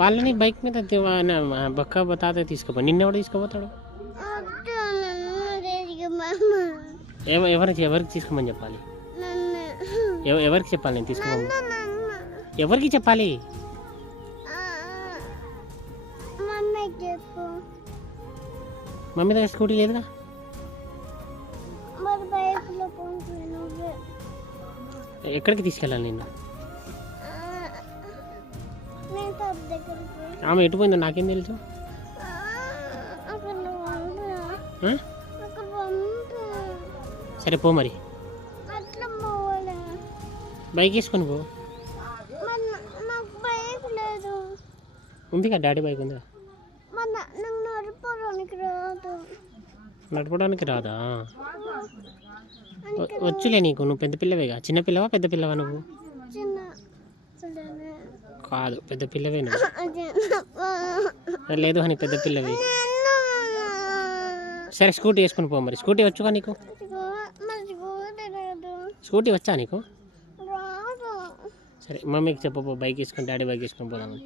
వాళ్ళని బైక్ మీద బక్క తాత తీసుకుపో. నిన్నెవడు తీసుకుపోతాడు? ఎవరికి తీసుకోమని చెప్పాలి? ఎవరికి చెప్పాలి నేను తీసుకోమని? ఎవరికి చెప్పాలి? మమ్మీ దగ్గర స్కూటీ లేదుగా. ఎక్కడికి తీసుకెళ్ళాలి నిన్ను? ఆమె ఎటు పోయిందో నాకేం తెలుసు. సరే పో మరి, బైక్ వేసుకొని పో. ఉందిగా డాడీ బైక్ ఉందిగా. నడపడానికి రాదా? వచ్చులే నీకు, నువ్వు పెద్ద పిల్లవేగా. చిన్న పిల్లవా పెద్ద పిల్లవా నువ్వు? కాదు, పెద్ద పిల్లవే నువ్వు. లేదు అని పెద్ద పిల్లవి. సరే స్కూటీ వేసుకుని పో మరి. స్కూటీ వచ్చుగా నీకు? స్కూటీ వచ్చా నీకు? సరే మమ్మీకి చెప్పు, బైక్ వేసుకొని డాడీ బైక్ వేసుకొని పోదామని.